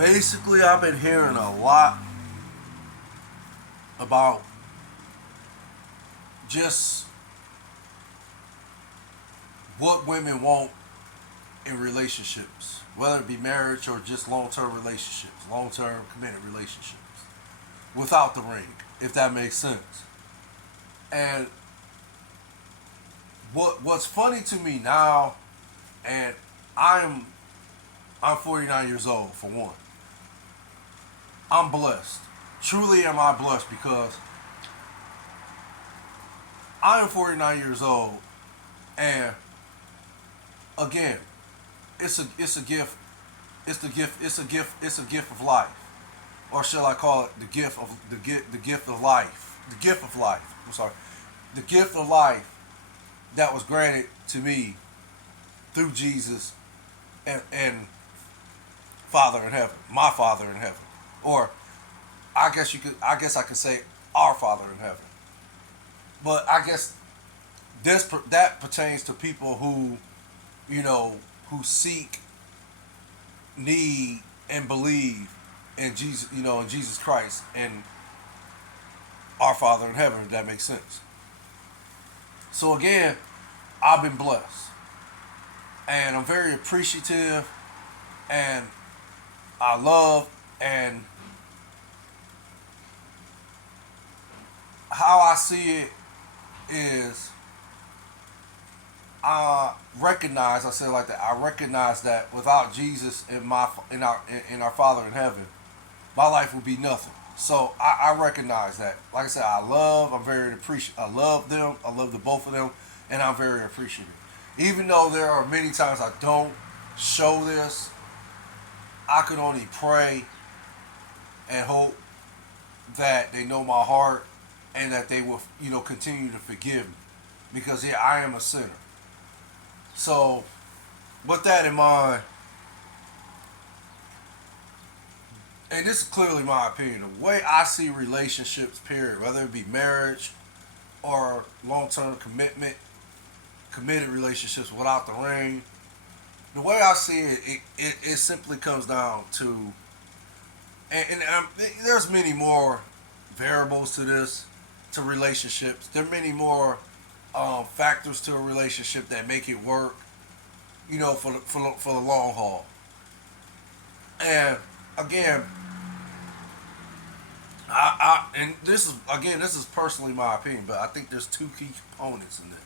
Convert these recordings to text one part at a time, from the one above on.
Basically, I've been hearing a lot about just what women want in relationships, whether it be marriage or just long-term relationships, long-term committed relationships, without the ring, if that makes sense. And what's funny to me now, and I'm I'm 49 years old for one. I'm blessed. Truly am I blessed because I am 49 years old, and again, it's a gift. It's the gift. It's a gift of life, or shall I call it the gift of life? The gift of life. I'm sorry, the gift of life that was granted to me through Jesus and Father in heaven, my Father in heaven, or I guess I could say our Father in heaven. But I guess that pertains to people who you know who seek, need, and believe in Jesus, in Jesus Christ and our Father in heaven. If that makes sense. So again, I've been blessed, and I'm very appreciative, and I love, and how I see it is I recognize. I say it like that. I recognize that without Jesus and in our Father in heaven, my life would be nothing. So I recognize that. Like I said, I'm very appreciative. I love them. I love the both of them, and I'm very appreciative. Even though there are many times I don't show this, I can only pray and hope that they know my heart and that they will, continue to forgive me because yeah, I am a sinner. So with that in mind, and this is clearly my opinion, the way I see relationships, period, whether it be marriage or long-term committed relationships without the ring, the way I see it, it simply comes down to, and there's many more variables to this, to relationships. There are many more factors to a relationship that make it work, for the long haul. And again, and this is personally my opinion, but I think there's two key components in this,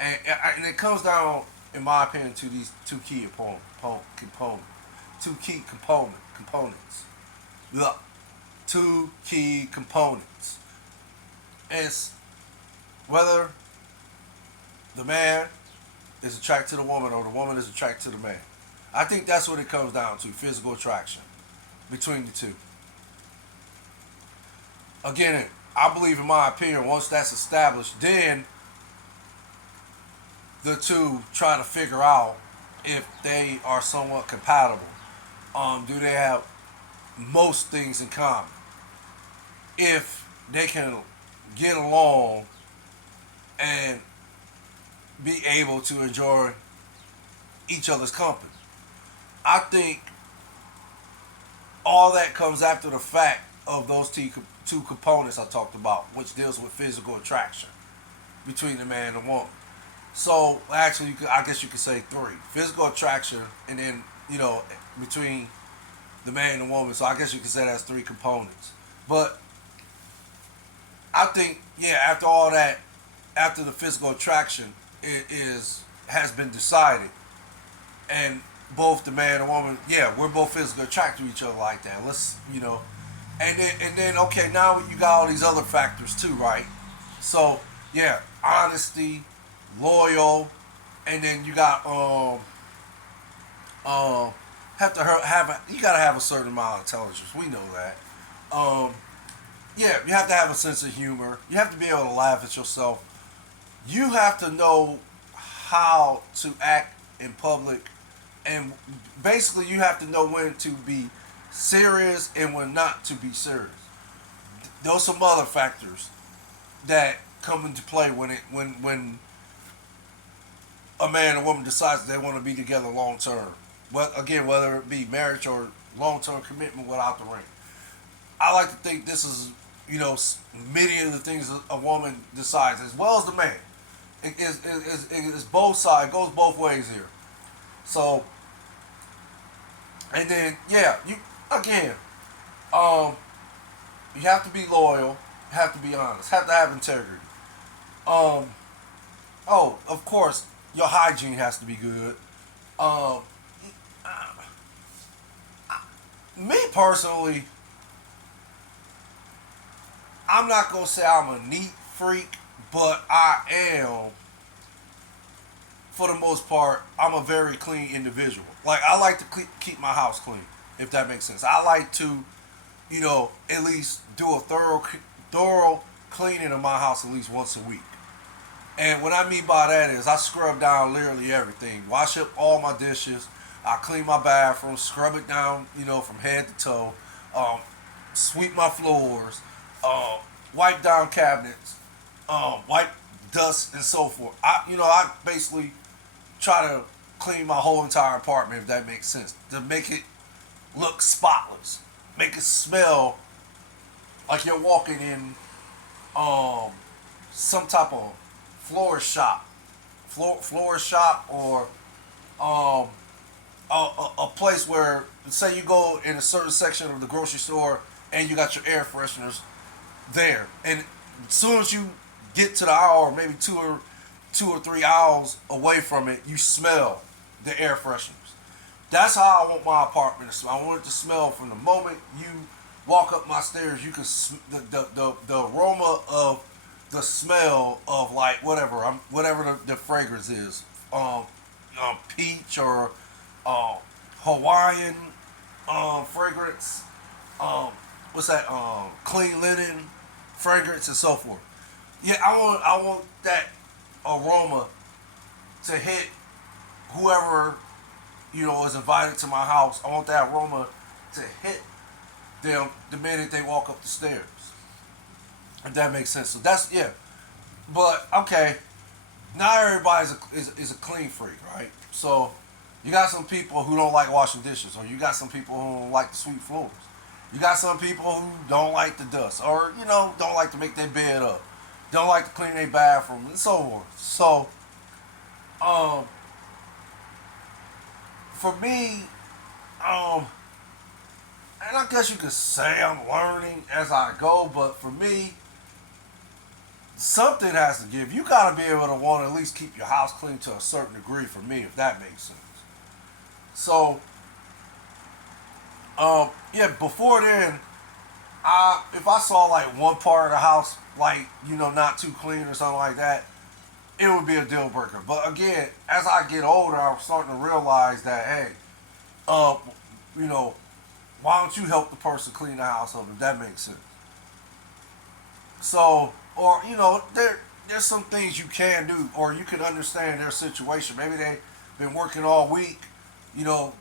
and it comes down, in my opinion, to these two key components. Look, two key components. It's whether the man is attracted to the woman or the woman is attracted to the man. I think that's what it comes down to: physical attraction between the two. Again, I believe, in my opinion, once that's established, then the two try to figure out if they are somewhat compatible. Do they have most things in common? If they can get along and be able to enjoy each other's company. I think all that comes after the fact of those two components I talked about, which deals with physical attraction between the man and the woman. So actually, I guess you could say three: physical attraction, and then between the man and the woman. So I guess you could say that's three components. But I think, yeah, after all that, after the physical attraction it is has been decided, and both the man and woman, yeah, we're both physically attracted to each other like that. And then okay, now you got all these other factors too, right? So yeah, honesty, loyal, and then you got um have to have you gotta have a certain amount of intelligence. We know that. Um, yeah, you have to have a sense of humor. You have to be able to laugh at yourself. You have to know how to act in public, and basically you have to know when to be serious and when not to be serious. Those are some other factors that come into play when a man and woman decides they want to be together long term. But again, whether it be marriage or long-term commitment without the ring. I like to think this is, many of the things a woman decides, as well as the man. It's both sides, it goes both ways here. So, and then, yeah, again, um, you have to be loyal, have to be honest, have to have integrity. Um, oh, of course, your hygiene has to be good. Um, Me personally, I'm not gonna say I'm a neat freak, but I am, for the most part, I'm a very clean individual. Like I like to keep my house clean, if that makes sense. I like to, at least do a thorough cleaning of my house at least once a week. And what I mean by that is I scrub down literally everything. Wash up all my dishes. I clean my bathroom, scrub it down, from head to toe. Um, Sweep my floors, uh, wipe down cabinets, wipe dust and so forth. I basically try to clean my whole entire apartment, if that makes sense, to make it look spotless, make it smell like you're walking in um, some type of florist shop, florist shop, or um, a place where, say, you go in a certain section of the grocery store and you got your air fresheners there, and as soon as you get to the aisle, or maybe two or three aisles away from it, you smell the air fresheners. That's how I want my apartment to smell. I want it to smell from the moment you walk up my stairs. You can the aroma of the smell of, like, whatever the fragrance is, peach or uh, Hawaiian fragrance. Um, what's that? Clean linen fragrance and so forth. Yeah, I want that aroma to hit whoever is invited to my house. I want that aroma to hit them the minute they walk up the stairs. If that makes sense. So that's, yeah. But okay, not everybody's is a clean freak, right? So you got some people who don't like washing dishes, or you got some people who don't like to sweep floors. You got some people who don't like the dust, or don't like to make their bed up, don't like to clean their bathroom, and so on. So, um, for me, um, and I guess you could say I'm learning as I go, but for me, something has to give. You gotta be able to want to at least keep your house clean to a certain degree. For me, if that makes sense. So, yeah. Before then, if I saw like one part of the house, like, not too clean or something like that, it would be a deal breaker. But again, as I get older, I'm starting to realize that, hey, uh, you know, why don't you help the person clean the house up, if that makes sense? So, or there's some things you can do, or you can understand their situation. Maybe they've been working all week,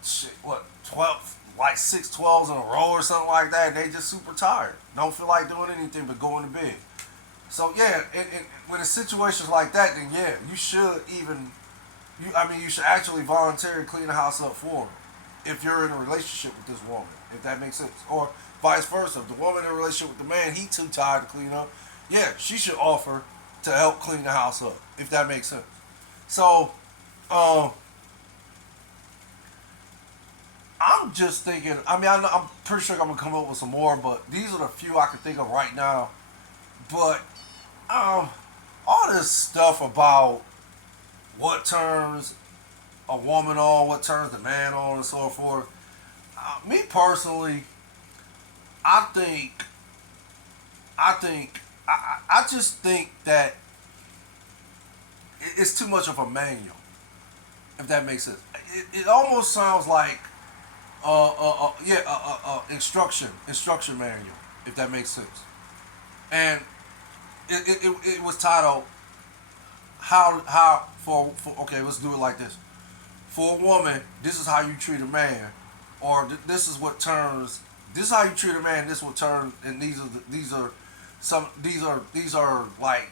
shit, what, 12, like 6 12s in a row or something like that. They just super tired, don't feel like doing anything but going to bed. So yeah, when it's situations like that, then yeah, you should even, you should actually voluntarily clean the house up for them if you're in a relationship with this woman, if that makes sense. Or vice versa. If the woman in a relationship with the man, he too tired to clean up, yeah, she should offer to help clean the house up, if that makes sense. So, um, I'm just thinking, I'm pretty sure I'm going to come up with some more, but these are the few I can think of right now. But, um, all this stuff about what turns a woman on, what turns the man on, and so forth. Me personally, I think, I just think that it's too much of a manual, if that makes sense. It almost sounds like, instruction manual, if that makes sense. And it was titled, for okay, let's do it like this. For a woman, this is how you treat a man, or this is how you treat a man. This will turn, and these are like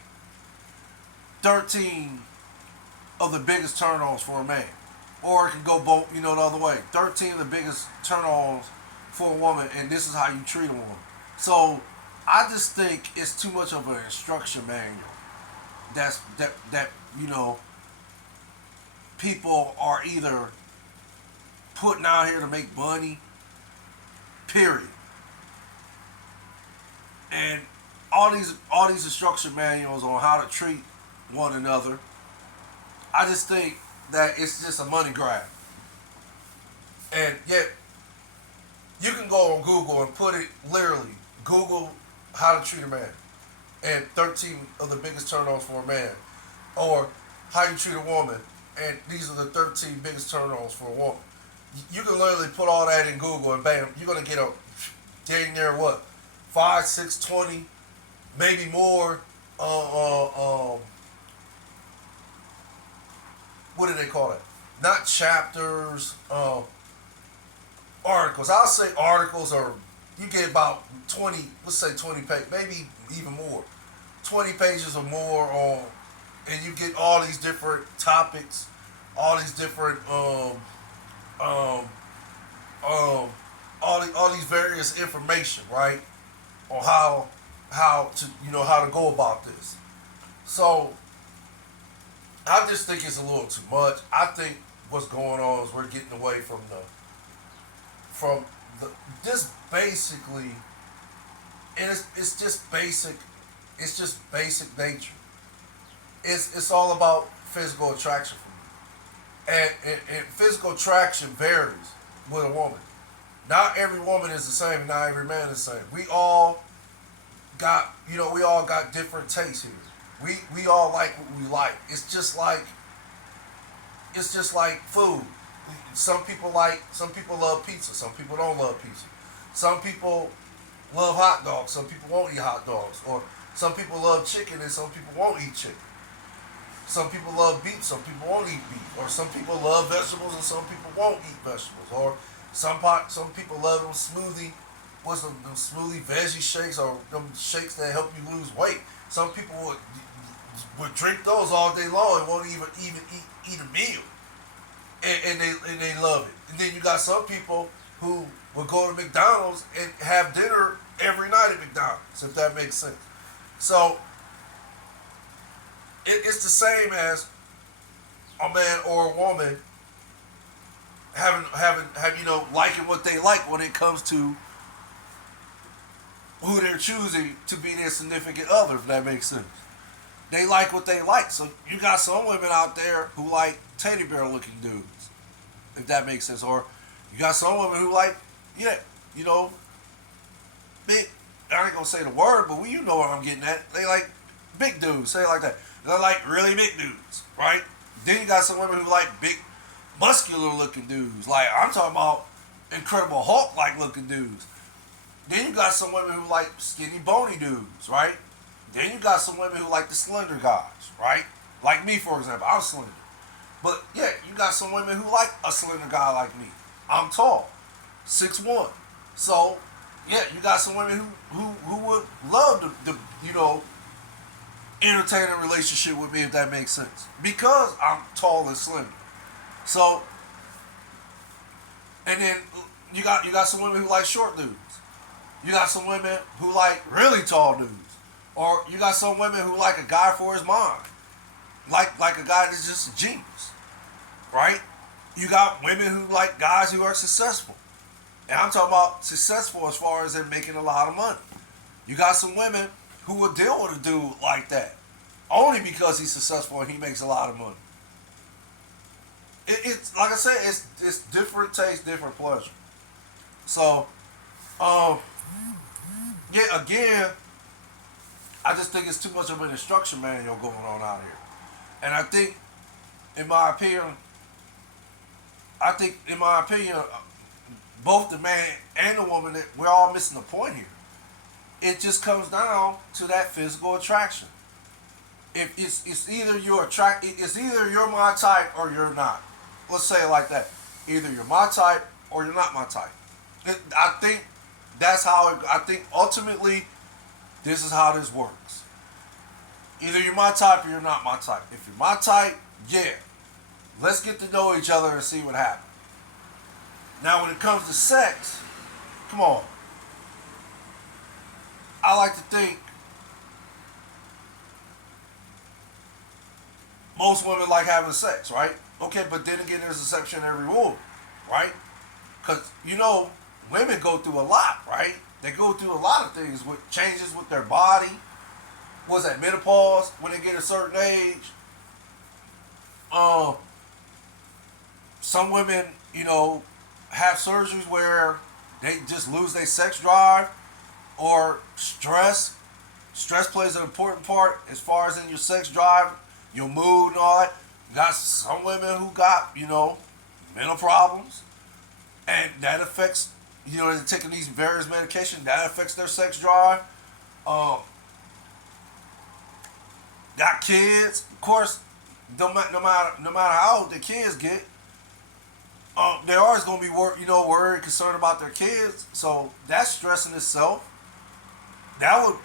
13 of the biggest turn ons for a man, or it can go both, the other way. 13 of the biggest turn ons for a woman, and this is how you treat a woman. So I just think it's too much of an instruction manual. That people are either putting out here to make money, period, and all these instruction manuals on how to treat one another. I just think that it's just a money grab, and yet you can go on Google and put it literally. Google how to treat a man, and 13 of the biggest turn-ons for a man, or how you treat a woman, and these are the 13 biggest turn-ons for a woman. You can literally put all that in Google, and bam, you're gonna get a dang near what 5, 6, 20, maybe more. What do they call it? Not chapters. Articles. I'll say articles are, you get about 20, let's say 20 pages, maybe even more. 20 pages or more on, and you get all these different topics, all these different, um, all these various information, right? On how to go about this. So I just think it's a little too much. I think what's going on is we're getting away from the this basically, and it's just basic. It's just basic nature. It's all about physical attraction for me, and physical attraction varies with a woman. Not every woman is the same, and not every man is the same. We all got different tastes here. We all like what we like. It's just like food. Some people love pizza. Some people don't love pizza. Some people love hot dogs. Some people won't eat hot dogs. Or some people love chicken and some people won't eat chicken. Some people love beef. Some people won't eat beef. Or some people love vegetables and some people won't eat vegetables. Or some people love them smoothie. Them smoothie veggie shakes or them shakes that help you lose weight. Some people would drink those all day long and won't even eat a meal, and they love it. And then you got some people who will go to McDonald's and have dinner every night at McDonald's, if that makes sense. So it's the same as a man or a woman liking what they like when it comes to who they're choosing to be their significant other, if that makes sense. They like what they like. So you got some women out there who like teddy bear looking dudes, if that makes sense. Or you got some women who like, yeah, big, I ain't gonna say the word, but you know what I'm getting at. They like big dudes, say it like that. They like really big dudes, right? Then you got some women who like big, muscular looking dudes. Like, I'm talking about Incredible Hulk like looking dudes. Then you got some women who like skinny, bony dudes, right? Then you got some women who like the slender guys, right? Like me, for example, I'm slender. But yeah, you got some women who like a slender guy like me. I'm tall, 6'1". So yeah, you got some women who would love to entertain a relationship with me, if that makes sense, because I'm tall and slender. So, and then you got some women who like short dudes. You got some women who like really tall dudes. Or you got some women who like a guy for his mind. Like a guy that's just a genius. Right? You got women who like guys who are successful. And I'm talking about successful as far as they're making a lot of money. You got some women who will deal with a dude like that. Only because he's successful and he makes a lot of money. It's like I said, it's different taste, different pleasure. So, yeah, again, I just think it's too much of an instruction manual going on out here. And in my opinion, both the man and the woman, we're all missing the point here. It just comes down to that physical attraction. If it's either it's either you're my type or you're not. Let's say it like that. Either you're my type or you're not my type. I think I think ultimately this is how this works. Either you're my type or you're not my type. If you're my type, yeah, let's get to know each other and see what happens. Now, when it comes to sex, Come on. I like to think most women like having sex, right? Okay, but then again, there's a exception in every rule, right? Because, women go through a lot, right? They go through a lot of things with changes with their body. Was that menopause when they get a certain age? Um, some women, have surgeries where they just lose their sex drive or stress. Stress plays an important part as far as in your sex drive, your mood and all that. You got some women who got, mental problems, and that affects, they're taking these various medications, that affects their sex drive. Um, got kids, of course, no matter how old the kids get, they're always going to be worried, concerned about their kids. So that's stress in itself. That would,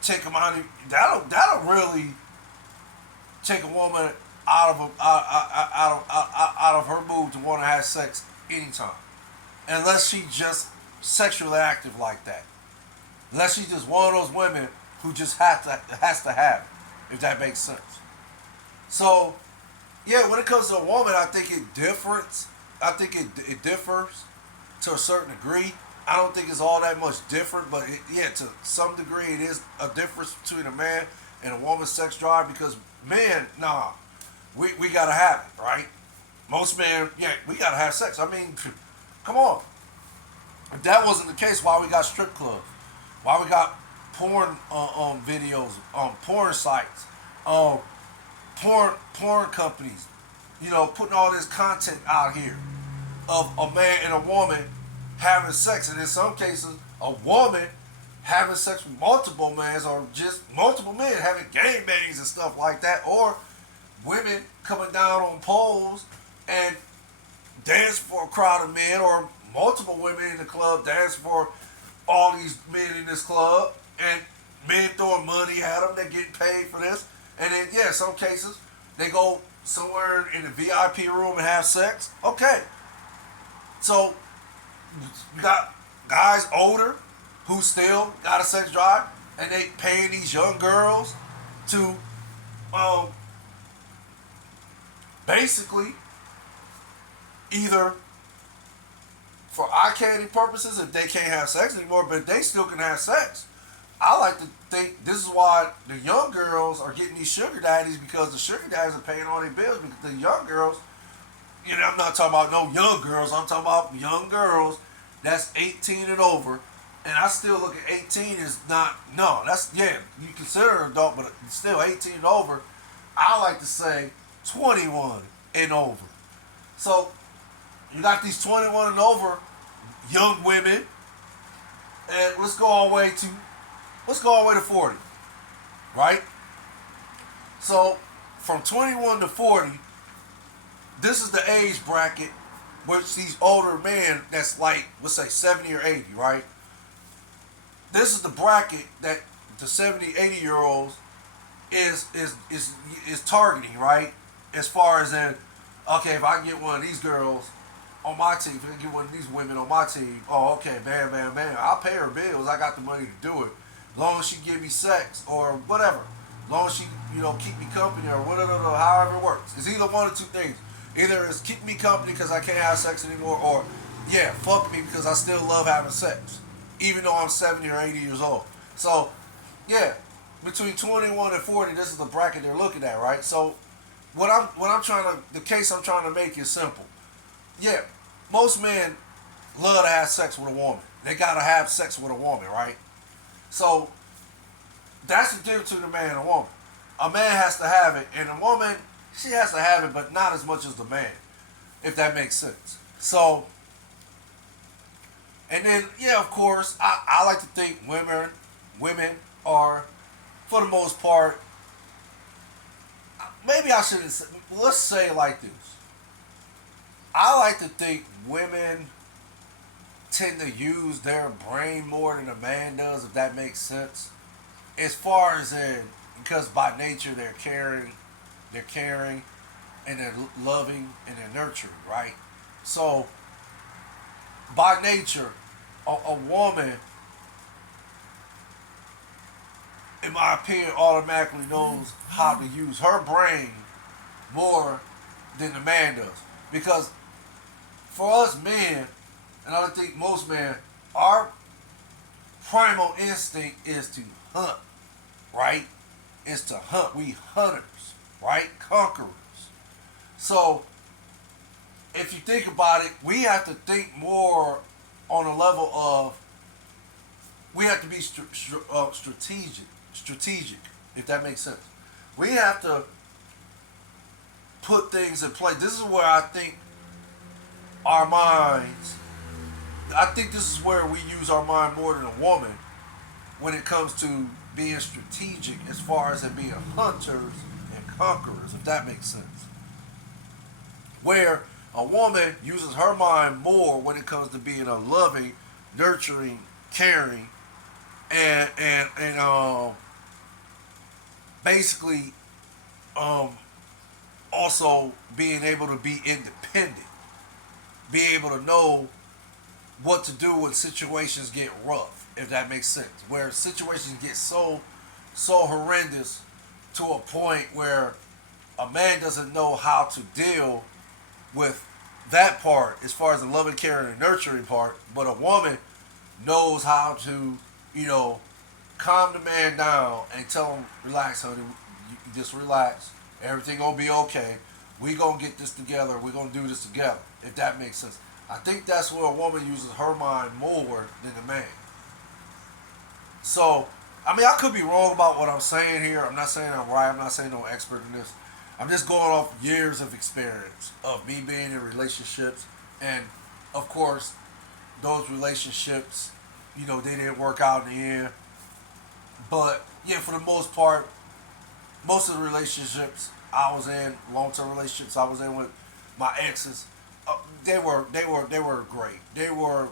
take them out. That'll really take a woman out of her mood to want to have sex anytime, unless she just sexually active like that. Unless she's just one of those women who just has to have it, if that makes sense. So yeah, when it comes to a woman, I think it differs. I think it differs to a certain degree. I don't think it's all that much different, but yeah, to some degree, it is a difference between a man and a woman's sex drive because men, nah, we gotta have it, right? Most men, yeah, we gotta have sex. I mean, come on. If that wasn't the case, why we got strip clubs? Why we got porn videos on porn sites, um, porn companies, putting all this content out here of a man and a woman having sex, and in some cases, a woman having sex with multiple men, or just multiple men having game bangs and stuff like that, or women coming down on poles and dance for a crowd of men, or multiple women in the club dance for all these men in this club, and men throwing money at them, they're getting paid for this, and then yeah, some cases they go somewhere in the VIP room and have sex. Okay, so you got guys older who still got a sex drive, and they paying these young girls to um, basically either for eye candy purposes if they can't have sex anymore, but they still can have sex. I like to think this is why the young girls are getting these sugar daddies, because the sugar daddies are paying all their bills, because the young girls, I'm not talking about no young girls, I'm talking about young girls that's 18 and over, and I still look at 18 as not, no, that's, yeah, you consider an adult, but still 18 and over. I like to say 21 and over. So you got these 21 and over young women, and let's go all the way to 40, right? So from 21 to 40, this is the age bracket which these older men that's like, let's say 70 or 80, right? This is the bracket that the 70, 80 year olds is targeting, right? As far as in, okay, if I can get one of these girls on my team, if I can get one of these women on my team, oh, okay, bam, bam, bam, I'll pay her bills. I got the money to do it. As long as she give me sex or whatever. As long as she, keep me company or whatever, however it works. It's either one or two things. Either it's keep me company because I can't have sex anymore, or yeah, fuck me because I still love having sex, even though I'm 70 or 80 years old. So, yeah, between 21 and 40, this is the bracket they're looking at, right? So, the case I'm trying to make is simple. Yeah, most men love to have sex with a woman. They gotta have sex with a woman, right? So, that's the difference between a man and a woman. A man has to have it, and a woman, she has to have it, but not as much as the man, if that makes sense. So, and then, yeah, of course, I like to think women are, for the most part, maybe I shouldn't say, let's say it like this. I like to think women tend to use their brain more than a man does, if that makes sense. As far as in, because by nature they're caring, and they're loving, and they're nurturing, right? So, by nature, a woman, in my opinion, automatically knows how to use her brain more than the man does. Because for us men, and I think most men, our primal instinct is to hunt, right? Is to hunt. We hunters, right? Conquerors. So if you think about it, we have to think more on a level of we have to be strategic, if that makes sense. We have to put things in place. This is where I think our minds. I think this is where we use our mind more than a woman when it comes to being strategic, as far as it being hunters and conquerors, if that makes sense. Where a woman uses her mind more when it comes to being a loving, nurturing, caring, and basically um, also being able to be independent, be able to know what to do when situations get rough, if that makes sense. Where situations get so horrendous to a point where a man doesn't know how to deal with that part as far as the loving, caring, and nurturing part, but a woman knows how to, you know, calm the man down and tell him, relax, honey, you just relax. Everything gonna be okay. We gonna get this together. We gonna do this together. If that makes sense. I think that's where a woman uses her mind more than the man. So, I mean, I could be wrong about what I'm saying here. I'm not saying I'm right. I'm not saying I'm no expert in this. I'm just going off years of experience of me being in relationships, and of course, those relationships, you know, they didn't work out in the end. But yeah, for the most part, most of the relationships I was in, long-term relationships I was in with my exes, they were great. They were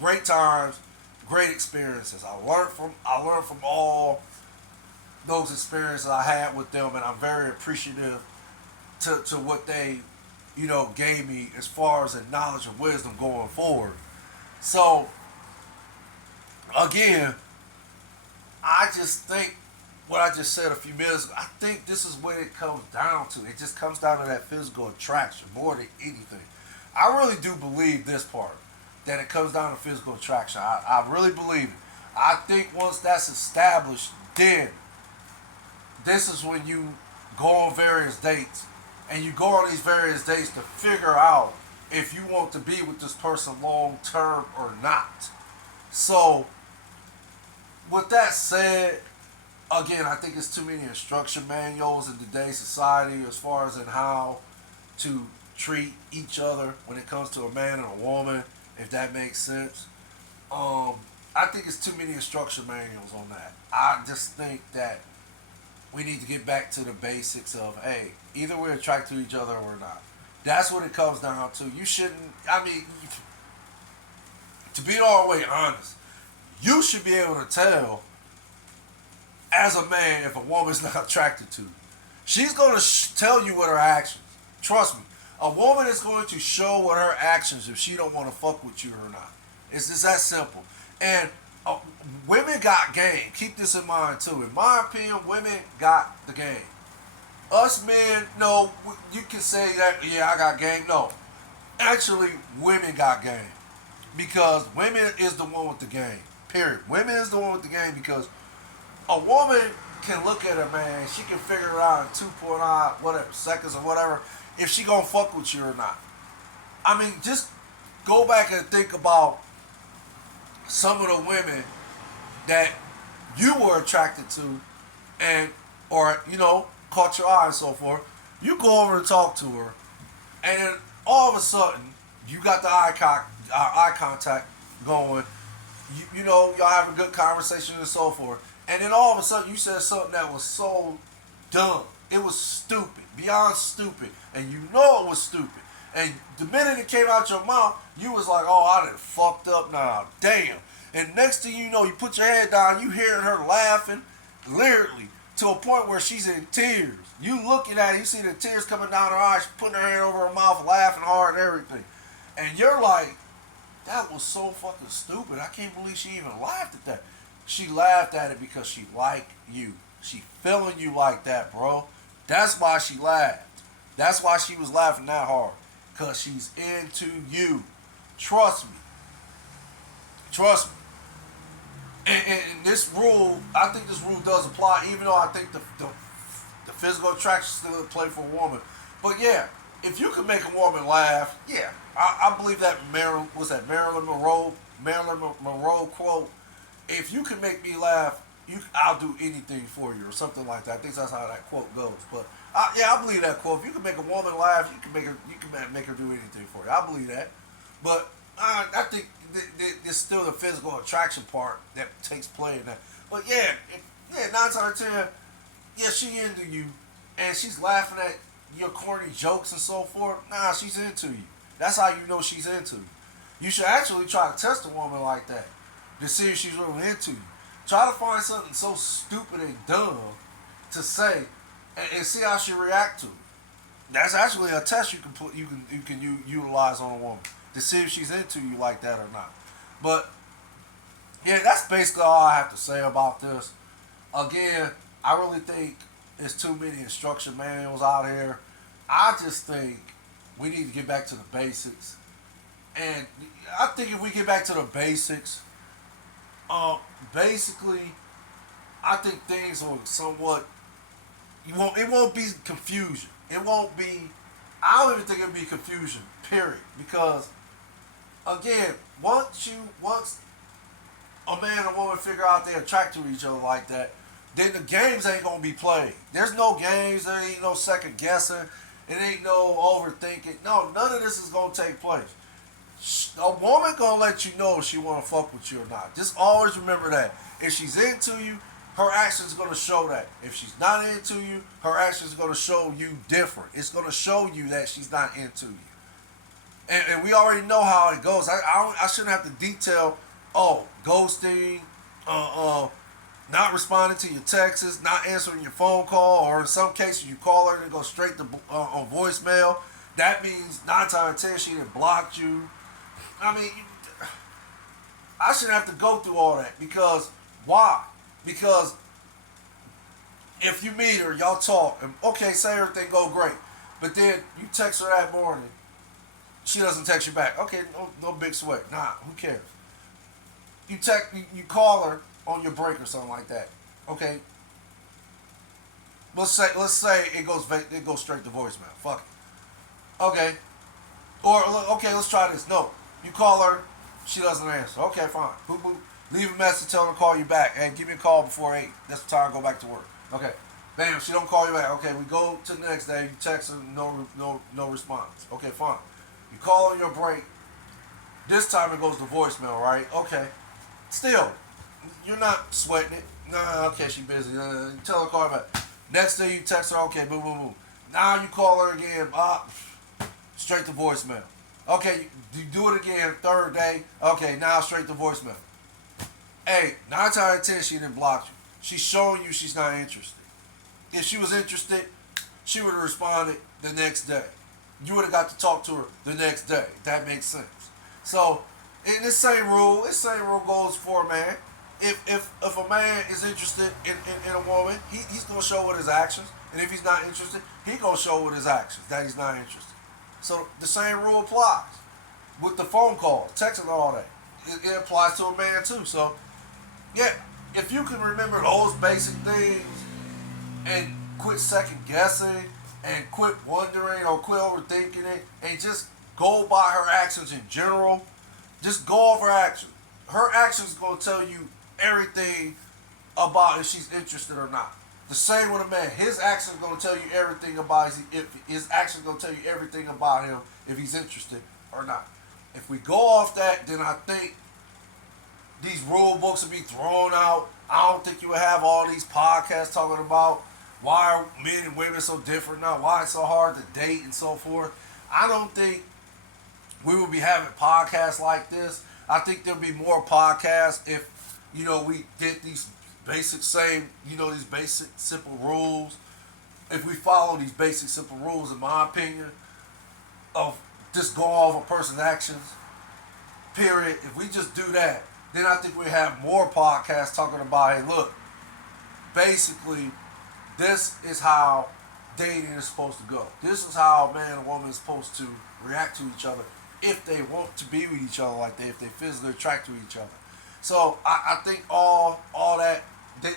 great times, great experiences. I learned from all those experiences I had with them, and I'm very appreciative to what they, you know, gave me as far as the knowledge and wisdom going forward. So again, I just think what I just said a few minutes ago, I think this is what it comes down to. It just comes down to that physical attraction more than anything. I really do believe this part, that it comes down to physical attraction. I really believe it. I think once that's established, then this is when you go on various dates. And you go on these various dates to figure out if you want to be with this person long term or not. So, with that said, again, I think it's too many instruction manuals in today's society as far as in how to treat each other when it comes to a man and a woman, if that makes sense. Um, I think it's too many instruction manuals on that. I just think that we need to get back to the basics of, hey, either we're attracted to each other or not. That's what it comes down to. You shouldn't, I mean, to be all the way honest, you should be able to tell as a man if a woman's not attracted to you. She's going to tell you with her actions. Trust me. A woman is going to show with her actions if she don't want to fuck with you or not. It's just that simple. And uh, women got game. Keep this in mind too. In my opinion, women got the game. Us men, no, you can say that, yeah, I got game. No. Actually, women got game. Because women is the one with the game. Period. Women is the one with the game because a woman can look at a man, she can figure it out in 2.9 whatever seconds or whatever if she gonna fuck with you or not. I mean, just go back and think about some of the women that you were attracted to and or caught your eye and so forth. You go over and talk to her, and then all of a sudden you got the eye contact going. Y'all have a good conversation and so forth. And then all of a sudden you said something that was so dumb. It was stupid, beyond stupid. And you know it was stupid. And the minute it came out your mouth, you was like, oh, I done fucked up now. Damn. And next thing you know, you put your head down, you hearing her laughing, literally, to a point where she's in tears. You looking at her, you see the tears coming down her eyes, putting her hand over her mouth, laughing hard and everything. And you're like, That was so fucking stupid. I can't believe she even laughed at that. She laughed at it because she liked you. She feeling you like that, bro. That's why she laughed. That's why she was laughing that hard. Because she's into you. Trust me. Trust me. And this rule, I think this rule does apply, even though I think the physical attraction still play for a woman. But yeah, if you can make a woman laugh, yeah, I believe that Marilyn Monroe quote. If you can make me laugh, I'll do anything for you, or something like that. I think that's how that quote goes. But yeah, I believe that quote. If you can make a woman laugh, you can make her do anything for you. I believe that. But I think there's still the physical attraction part that takes play in that. But yeah, 9 times out of 10, yeah, she into you, and she's laughing at your corny jokes and so forth. Nah, she's into you. That's how you know she's into you. You should actually try to test a woman like that to see if she's really into you. Try to find something so stupid and dumb to say, and see how she react to it. That's actually a test you can utilize on a woman to see if she's into you like that or not. But yeah, that's basically all I have to say about this. Again, I really think there's too many instruction manuals out here. I just think we need to get back to the basics. And I think if we get back to the basics, basically, I think things will somewhat. It won't be confusion. It won't be. I don't even think it'll be confusion. Period. Because again, once a man and woman figure out they're attracted to each other like that, then the games ain't gonna be played. There's no games. There ain't no second guessing. It ain't no overthinking. No, none of this is gonna take place. A woman gonna let you know if she wanna fuck with you or not. Just always remember that. If she's into you, her actions gonna show that. If she's not into you, her actions gonna show you different. It's gonna show you that she's not into you. And we already know how it goes. I shouldn't have to detail. Oh, ghosting, not responding to your texts, not answering your phone call, or in some cases you call her and it goes straight to on voicemail. That means 9 times 10 she done blocked you. I mean, I shouldn't have to go through all that because why? Because if you meet her, y'all talk, and okay, say everything go great, but then you text her that morning, she doesn't text you back. Okay, no big sweat. Nah, who cares? You call her on your break or something like that. Okay, let's say it goes straight to voicemail. Fuck it. Okay, or okay, let's try this. No, you call her, she doesn't answer. Okay, fine. Boop boop. Leave a message, tell her to call you back. Hey, give me a call before 8. That's the time I go back to work. Okay. Bam, she don't call you back. Okay, we go to the next day. You text her, no response. Okay, fine. You call on your break. This time it goes to voicemail, right? Okay. Still, you're not sweating it. Nah, okay, she busy. You tell her to call her back. Next day you text her, okay, boom, boom, boom. Now you call her again, straight to voicemail. Okay, you do it again, third day. Okay, now straight to voicemail. Hey, 9 times 10 she didn't block you. She's showing you she's not interested. If she was interested, she would have responded the next day. You would have got to talk to her the next day. That makes sense. So, in this same rule goes for a man. If a man is interested in a woman, he's gonna show with his actions. And if he's not interested, he gonna show with his actions that he's not interested. So the same rule applies with the phone call, texting, and all that. It applies to a man too. So yeah, if you can remember those basic things and quit second guessing and quit wondering or quit overthinking it and just go by her actions in general, just go off her actions. Her actions gonna tell you everything about if she's interested or not. The same with a man. His actions gonna tell you everything about his actions gonna tell you everything about him if he's interested or not. If we go off that, then I think these rule books will be thrown out. I don't think you would have all these podcasts talking about why are men and women so different now, why it's so hard to date and so forth. I don't think we will be having podcasts like this. I think there'll be more podcasts if, we did these these basic simple rules. If we follow these basic simple rules, in my opinion, of just going off a person's actions, period, if we just do that, then I think we have more podcasts talking about, hey, look, basically, this is how dating is supposed to go. This is how a man and woman is supposed to react to each other if they want to be with each other like that, if they physically attract to each other. So I think all that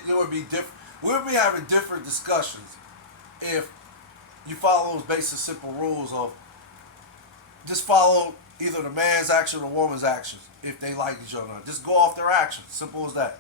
there would be different. We'll be having different discussions if you follow those basic simple rules of just follow either the man's action or the woman's actions if they like each other. Just go off their actions. Simple as that.